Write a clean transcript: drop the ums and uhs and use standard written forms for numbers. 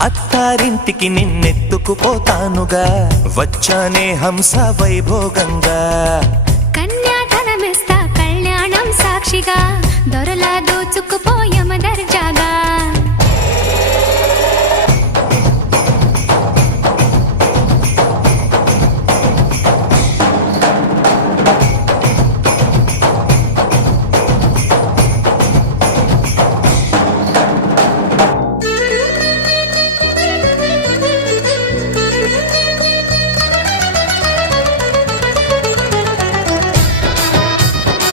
అత్తారింటికి నిన్నెత్తుకుపోతానుగా వచ్చానే హంస వైభోగంగా కన్యాధనమిస్తా కళ్యాణం సాక్షిగా దొరలా దోచుకుపో